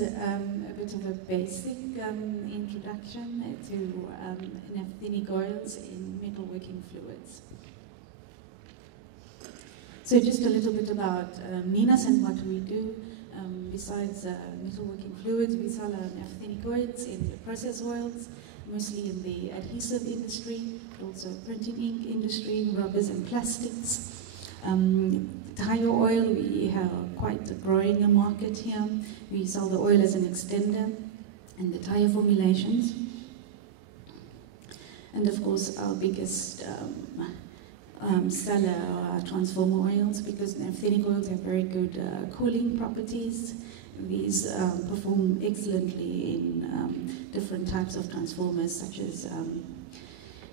is a bit of a basic introduction to naphthenic oils in metalworking fluids. So just a little bit about Nynas and what we do. Besides metalworking fluids, we sell naphthenic oils in process oils, mostly in the adhesive industry, also printing ink industry, rubbers and plastics. Tire oil, we have quite a growing market here. We sell the oil as an extender and the tire formulations. And of course, our biggest seller are transformer oils, because naphthenic oils have very good cooling properties. These perform excellently in different types of transformers, such as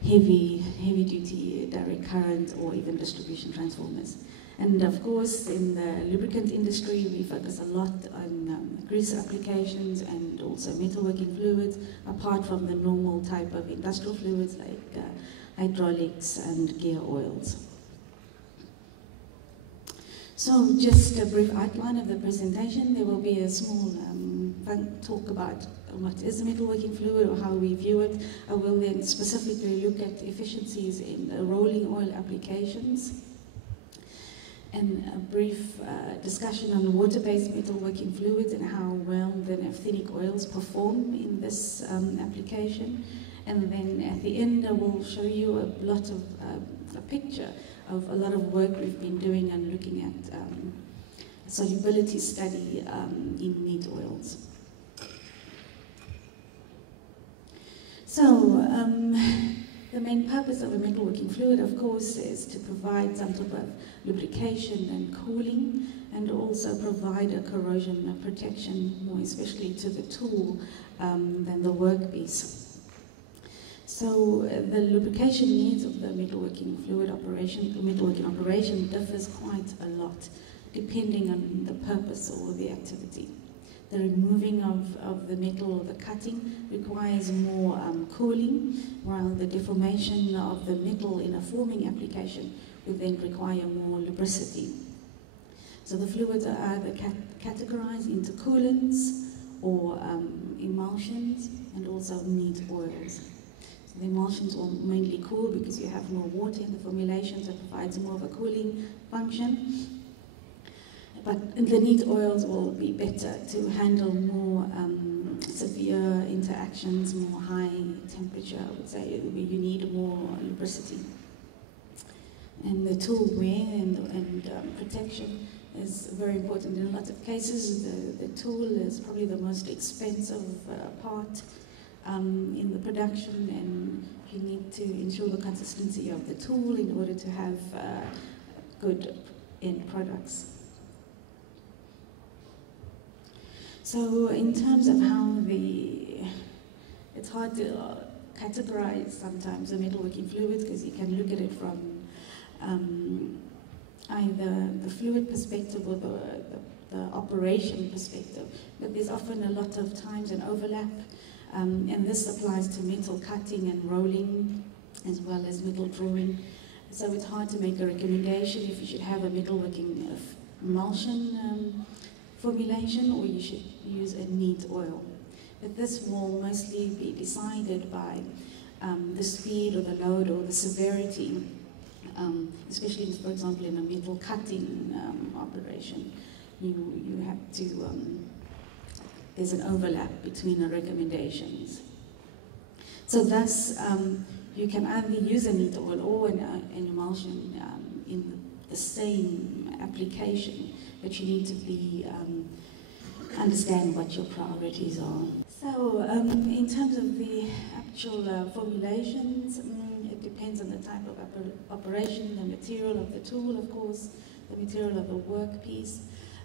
heavy-duty direct current or even distribution transformers. And of course, in the lubricant industry, we focus a lot on grease applications and also metalworking fluids, apart from the normal type of industrial fluids like hydraulics and gear oils. So just a brief outline of the presentation. There will be a small talk about what is a metalworking fluid or how we view it. I will then specifically look at efficiencies in the rolling oil applications, and a brief discussion on water-based metalworking fluids and how well the naphthenic oils perform in this application. And then at the end, I will show you a lot of a picture of a lot of work we've been doing and looking at a solubility study in neat oils. So the main purpose of a metalworking fluid, of course, is to provide some type of lubrication and cooling, and also provide a corrosion protection, more especially to the tool than the workpiece. So the lubrication needs of the metalworking fluid operation, the metalworking operation, differs quite a lot depending on the purpose or the activity. The removing of the metal or the cutting requires more cooling, while the deformation of the metal in a forming application would then require more lubricity. So the fluids are either categorized into coolants or emulsions, and also neat oils. So the emulsions will mainly cool because you have more water in the formulation, so it provides more of a cooling function. But the neat oils will be better to handle more severe interactions, more high temperature, I would say, where you need more lubricity. And the tool wear and protection is very important in a lot of cases. The tool is probably the most expensive part in the production, and you need to ensure the consistency of the tool in order to have good end products. So in terms of how it's hard to categorize sometimes the metalworking fluids, because you can look at it from either the fluid perspective or the operation perspective, but there's often a lot of times an overlap, and this applies to metal cutting and rolling as well as metal drawing. So it's hard to make a recommendation if you should have a metalworking emulsion formulation, or you should use a neat oil. But this will mostly be decided by the speed or the load or the severity, especially, for example, in a metal cutting operation. You have to, there's an overlap between the recommendations. So thus, you can either use a neat oil or an emulsion in the same application, but you need to be understand what your priorities are. So in terms of the actual formulations, it depends on the type of operation, the material of the tool, of course, the material of the workpiece.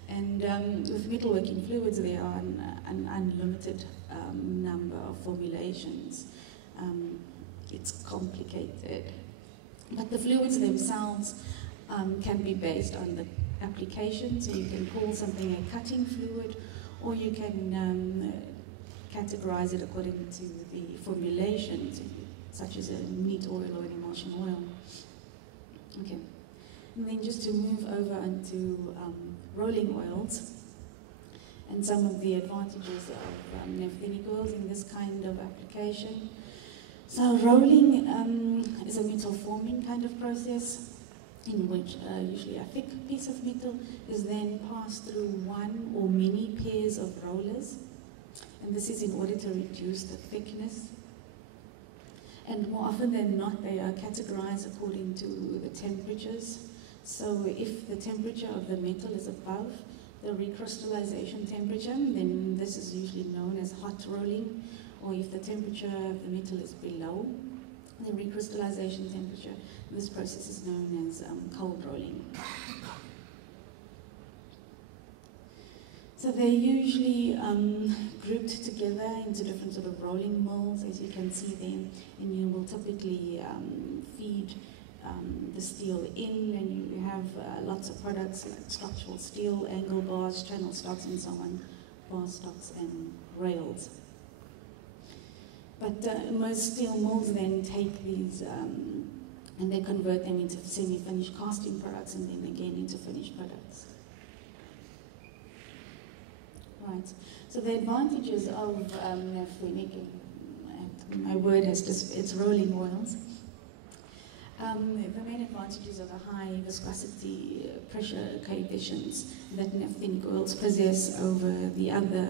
And with metalworking fluids, there are an unlimited number of formulations. It's complicated. But the fluids themselves can be based on the application, so you can call something a cutting fluid, or you can categorize it according to the formulation, such as a neat oil or an emulsion oil. Okay, and then just to move over onto rolling oils, and some of the advantages of naphthenic oils in this kind of application. So rolling is a metal forming kind of process in which usually a thick piece of metal is then passed through one or many pairs of rollers, and this is in order to reduce the thickness. And more often than not, they are categorized according to the temperatures. So if the temperature of the metal is above the recrystallization temperature, then this is usually known as hot rolling. Or if the temperature of the metal is below the recrystallization temperature, this process is known as cold rolling. So they're usually grouped together into different sort of rolling molds, as you can see there, and you will typically feed the steel in, and you have lots of products like structural steel, angle bars, channel stocks, and so on, bar stocks and rails. But most steel molds then take these and they convert them into semi-finished casting products and then again into finished products. Right, so the advantages of naphthenic, my word has just, it's rolling oils. The main advantages are the high viscosity pressure coefficients that naphthenic oils possess over the other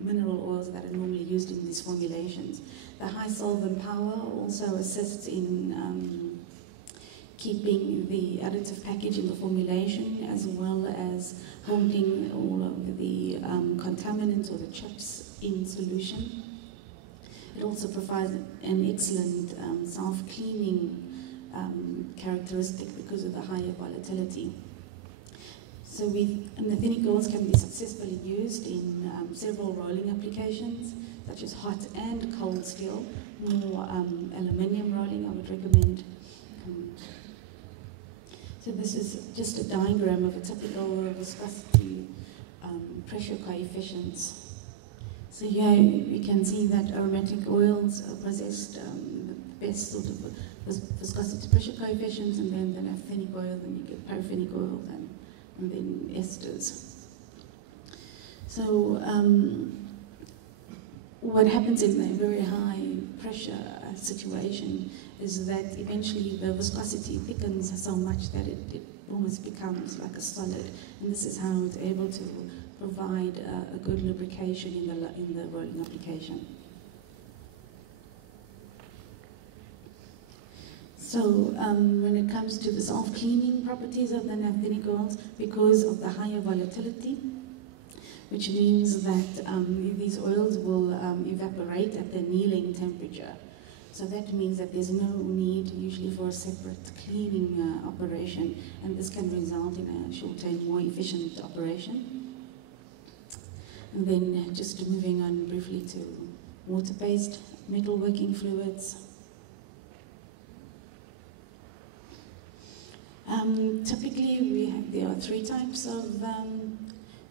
mineral oils that are normally used in these formulations. The high solvent power also assists in keeping the additive package in the formulation, as well as holding all of the contaminants or the chips in solution. It also provides an excellent self-cleaning characteristic because of the higher volatility. So naphthenic oils can be successfully used in several rolling applications, such as hot and cold steel. More aluminium rolling I would recommend. So this is just a diagram of a typical viscosity pressure coefficients. So here we can see that aromatic oils possessed the best sort of viscosity pressure coefficients, and then the naphthenic oil, then you get paraffinic oil, and then esters. So what happens in a very high pressure situation is that eventually the viscosity thickens so much that it almost becomes like a solid, and this is how it's able to provide a good lubrication in the rolling application. So when it comes to the self-cleaning properties of the naphthenic oils, because of the higher volatility, which means that these oils will evaporate at the annealing temperature. So that means that there's no need usually for a separate cleaning operation, and this can result in a shorter and more efficient operation. And then just moving on briefly to water-based metalworking fluids. Typically, there are three types of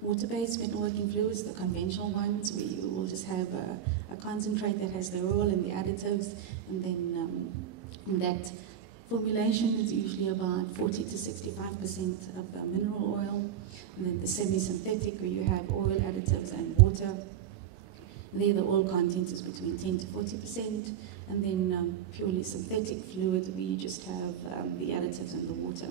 water-based metalworking fluids. The conventional ones, where you will just have a concentrate that has the oil and the additives, and then that formulation is usually about 40 to 65% of the mineral oil. And then the semi-synthetic, where you have oil, additives, and water. There, the oil content is between 10 to 40%. And then purely synthetic fluids, where you just have the additives and the water.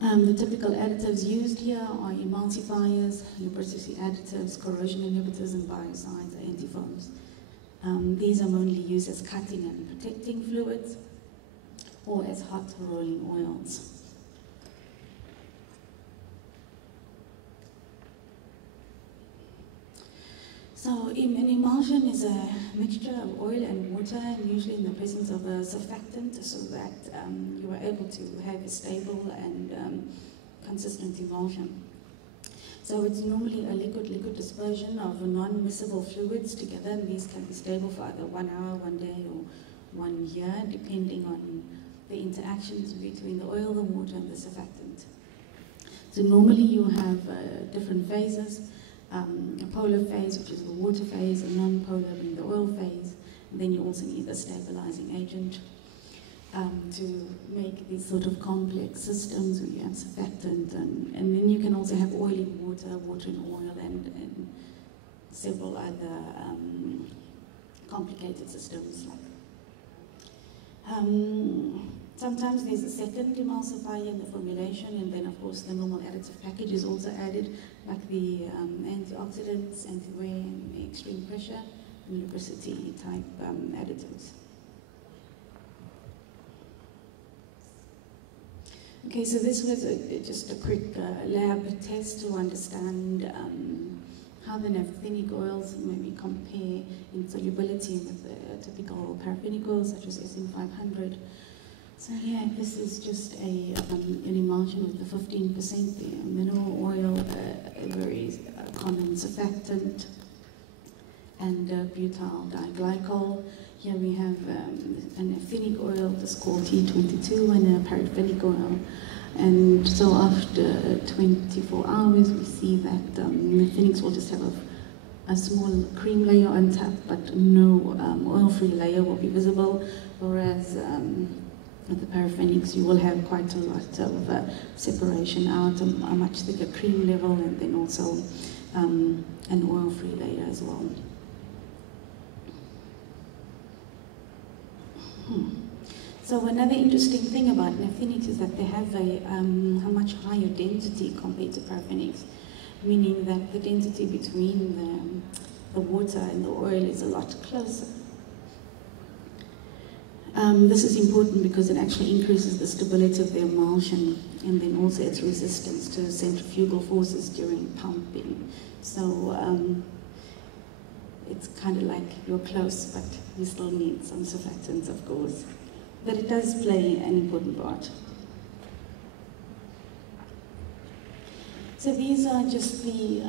The typical additives used here are emulsifiers, lubricity additives, corrosion inhibitors, and biocides, or antifoams. These are mainly used as cutting and protecting fluids, or as hot rolling oils. So an emulsion is a mixture of oil and water, and usually in the presence of a surfactant, so that you are able to have a stable and consistent emulsion. So it's normally a liquid-liquid dispersion of non-miscible fluids together, and these can be stable for either 1 hour, 1 day, or 1 year, depending on the interactions between the oil, the water, and the surfactant. So normally you have different phases. A polar phase, which is the water phase, a non-polar being the oil phase, and then you also need the stabilizing agent. to make these sort of complex systems where you have surfactant, and then you can also have oil in water, water in oil, and several other complicated systems. Sometimes there's a second emulsifier in the formulation, and then of course the normal additive package is also added, like the antioxidants, anti-wear, and extreme pressure, and lubricity type additives. Okay, so this was just a quick lab test to understand how the naphthenic oils maybe compare in solubility with the typical paraffinic oils such as SM500. So yeah, this is just an emulsion with the 15% mineral oil, a very common surfactant, and butyl diglycol. Here we have a naphthenic oil that's called T22 and a paraffinic oil. And so after 24 hours, we see that naphthenics will just have a small cream layer on top, but no oil-free layer will be visible, whereas with the paraffinics, you will have quite a lot of separation out, a much thicker cream level, and then also an oil-free layer as well. So another interesting thing about naphthenics is that they have a much higher density compared to paraffinics, meaning that the density between the water and the oil is a lot closer. This is important because it actually increases the stability of the emulsion, and then also its resistance to centrifugal forces during pumping. So it's kind of like you're close, but you still need some surfactants, of course. But it does play an important part. So these are just the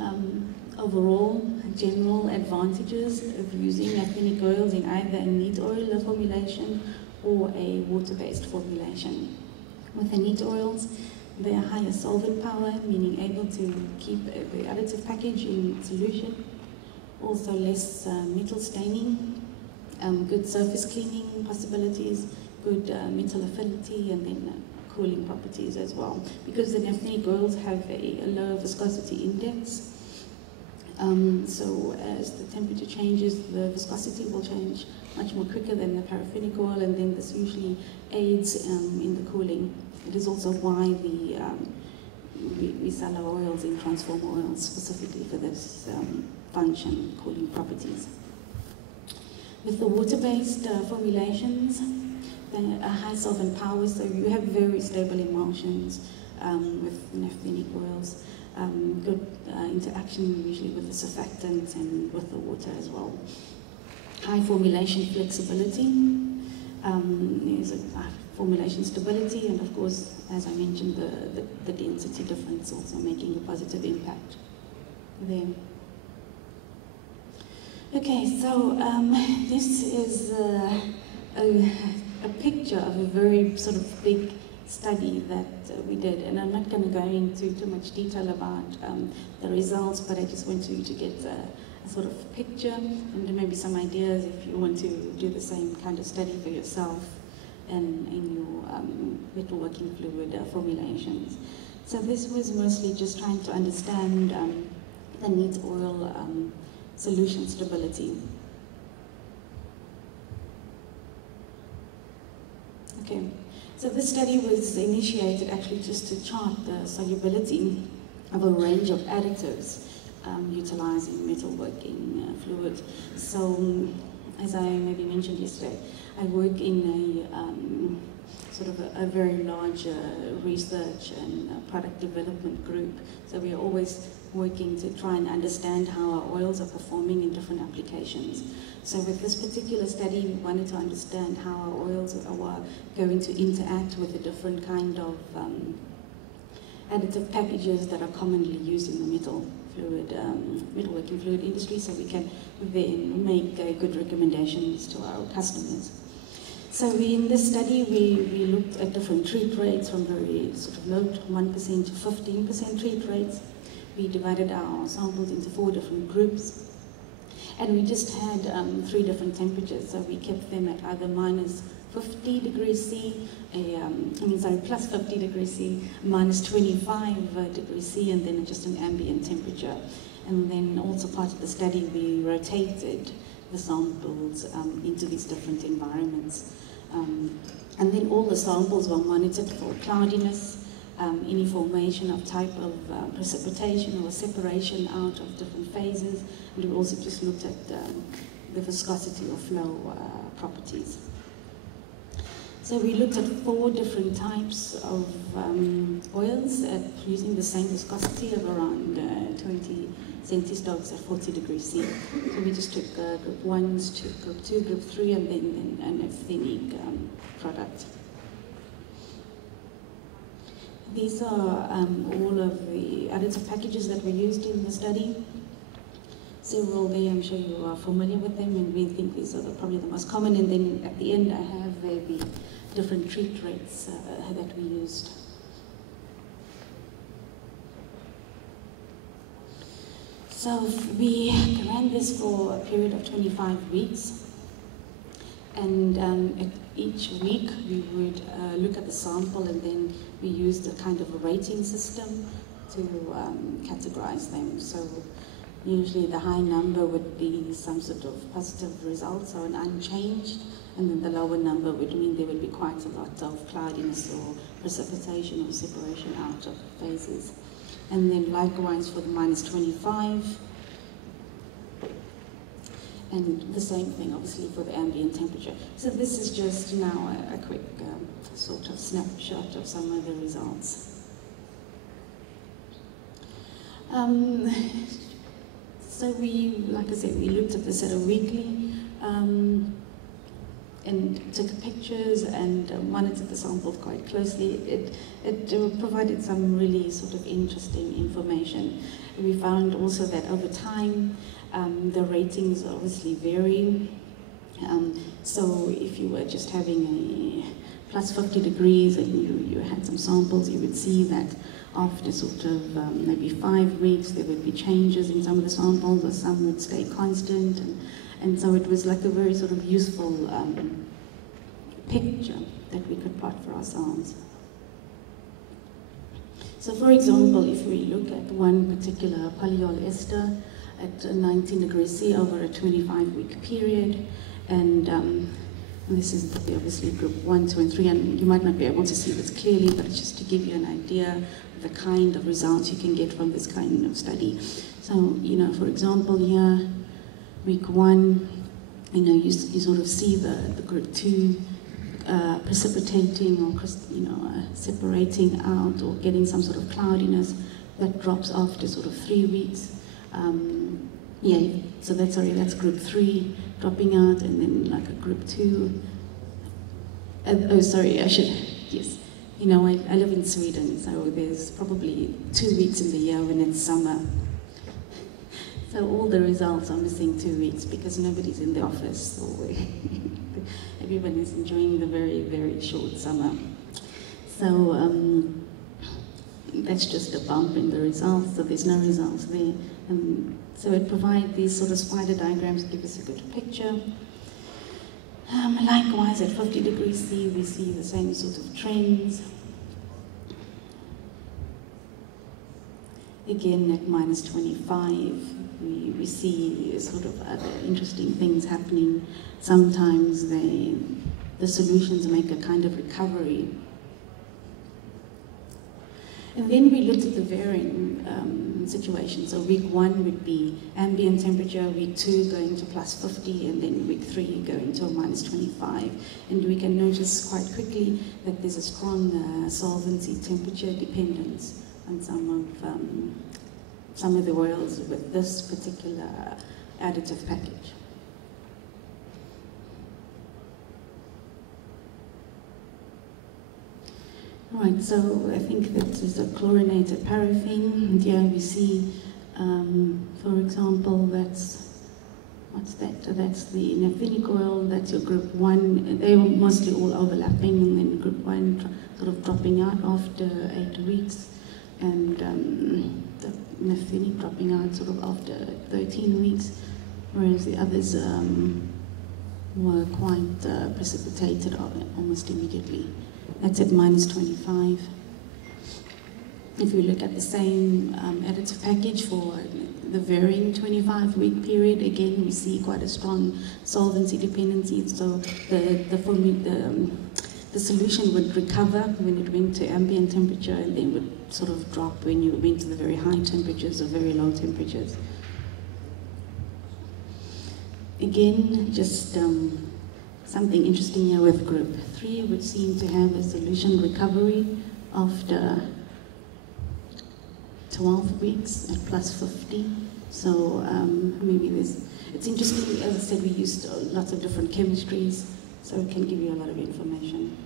overall general advantages of using naphthenic oils in either a neat oil formulation or a water-based formulation. With the neat oils, they are higher solvent power, meaning able to keep the additive package in solution. Also less metal staining, good surface cleaning possibilities, good metal affinity, and then cooling properties as well. Because the naphthenic oils have a low viscosity index, so as the temperature changes, the viscosity will change much more quicker than the paraffinic oil, and then this usually aids in the cooling. It is also why we sell our oils in transformer oils specifically for this function, cooling properties. With the water-based formulations, then a high solvent power, so you have very stable emulsions with naphthenic oils. Good interaction usually with the surfactants and with the water as well. High formulation flexibility, there's a formulation stability, and of course, as I mentioned, the density difference also making a positive impact there. Okay, so this is a picture of a very sort of big study that we did, and I'm not going to go into too much detail about the results, but I just want you to get a sort of picture and maybe some ideas if you want to do the same kind of study for yourself and in your metalworking fluid formulations. So this was mostly just trying to understand the neat oil solution stability. Okay, so this study was initiated actually just to chart the solubility of a range of additives utilizing metalworking fluid. So, as I maybe mentioned yesterday, I work in a sort of a very large research and product development group. So we are always working to try and understand how our oils are performing in different applications. So with this particular study, we wanted to understand how our oils are going to interact with the different kind of additive packages that are commonly used in the metalworking fluid industry, so we can then make good recommendations to our customers. So in this study, we looked at different treat rates from very sort of low 1% to 15% treat rates. We divided our samples into 4 different groups. And we just had 3 different temperatures, so we kept them at either minus 50 degrees C, plus 50 degrees C, minus 25 degrees C, and then just an ambient temperature. And then also part of the study, we rotated the samples into these different environments. And then all the samples were monitored for cloudiness, any formation of type of precipitation or separation out of different phases. And we also just looked at the viscosity or flow properties. So we looked at 4 different types of oils using the same viscosity of around 20 centistoves at 40 degrees C. So we just took group 1, took group 2, group 3, and then an naphthenic product. These are all of the additive packages that were used in the study. Several there, I'm sure you are familiar with them, and we think these are probably the most common. And then at the end, I have there the different treat rates that we used. So we ran this for a period of 25 weeks. And at each week, we would look at the sample, and then we used a kind of a rating system to categorize them. So usually the high number would be some sort of positive result, so an unchanged, and then the lower number would mean there would be quite a lot of cloudiness or precipitation or separation out of phases. And then likewise for the minus 25, and the same thing obviously for the ambient temperature. So this is just now a quick sort of snapshot of some of the results. So we, like I said, we looked at this at a weekly and took pictures and monitored the samples quite closely. It provided some really sort of interesting information. We found also that over time, the ratings obviously vary. So if you were just having a plus 50 degrees and you had some samples, you would see that after sort of maybe 5 weeks, there would be changes in some of the samples, or some would stay constant. And so it was like a very sort of useful picture that we could plot for ourselves. So for example, if we look at one particular polyol ester at 19 degrees C over a 25-week period, and this is obviously group 1, 2, and 3, and you might not be able to see this clearly, but it's just to give you an idea of the kind of results you can get from this kind of study. So, for example, here, week 1, you sort of see the group 2 precipitating or separating out or getting some sort of cloudiness that drops after sort of 3 weeks. So that's group 3 dropping out, and then like a group 2. I live in Sweden, so there's probably 2 weeks in the year when it's summer. So all the results are missing 2 weeks because nobody's in the office, so everyone is enjoying the very, very short summer. So that's just a bump in the results, so there's no results there. So it provides these sort of spider diagrams to give us a good picture. Likewise, at 50 degrees C, we see the same sort of trends. Again, at minus 25, we see sort of other interesting things happening. Sometimes the solutions make a kind of recovery. And then we looked at the varying situations. So week 1 would be ambient temperature, week 2 going to plus 50, and then week 3 going to a minus 25. And we can notice quite quickly that there's a strong solvency temperature dependence on some of the oils with this particular additive package. Right, so I think that is a chlorinated paraffin, and here we see, for example, what's that? That's the naphthenic oil, that's your group 1. They were mostly all overlapping, and then group 1 sort of dropping out after 8 weeks, and the naphthenic dropping out sort of after 13 weeks. whereas the others were quite precipitated almost immediately. That's at -25. If you look at the same additive package for the varying 25-week period, again we see quite a strong solvency dependency. So the solution would recover when it went to ambient temperature, and then would sort of drop when you went to the very high temperatures or very low temperatures. Again, just something interesting here with group 3 would seem to have a solution recovery after 12 weeks at +50. So maybe it's interesting, as I said, we used lots of different chemistries, so it can give you a lot of information.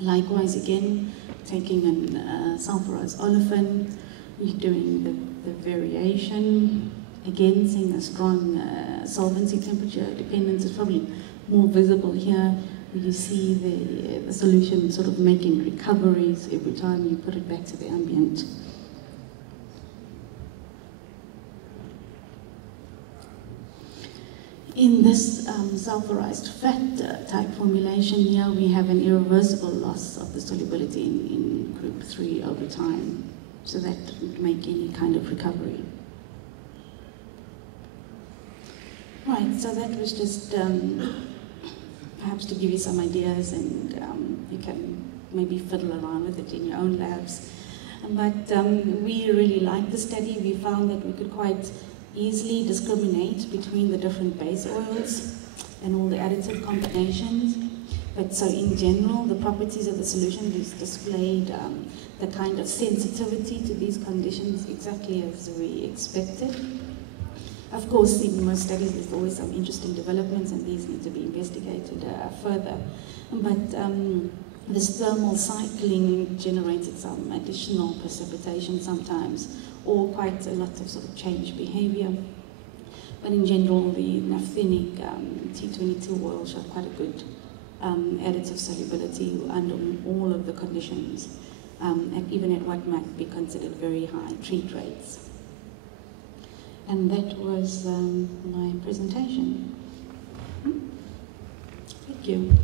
Likewise, again, taking a sulfurized olefin, you're doing the variation. Again, seeing a strong solvency temperature dependence is probably more visible here. You see the solution sort of making recoveries every time you put it back to the ambient. In this sulfurized fat type formulation here, we have an irreversible loss of the solubility in group 3 over time. So that didn't make any kind of recovery. Right, so that was just perhaps to give you some ideas, and you can maybe fiddle around with it in your own labs. But we really liked the study. We found that we could quite easily discriminate between the different base oils and all the additive combinations. But so in general, the properties of the solution is displayed the kind of sensitivity to these conditions exactly as we expected. Of course, in most studies, there's always some interesting developments, and these need to be investigated further. But this thermal cycling generated some additional precipitation sometimes, or quite a lot of sort of change behavior. But in general, the naphthenic T22 oil showed quite a good additive solubility under all of the conditions, even at what might be considered very high treat rates. And that was my presentation. Thank you.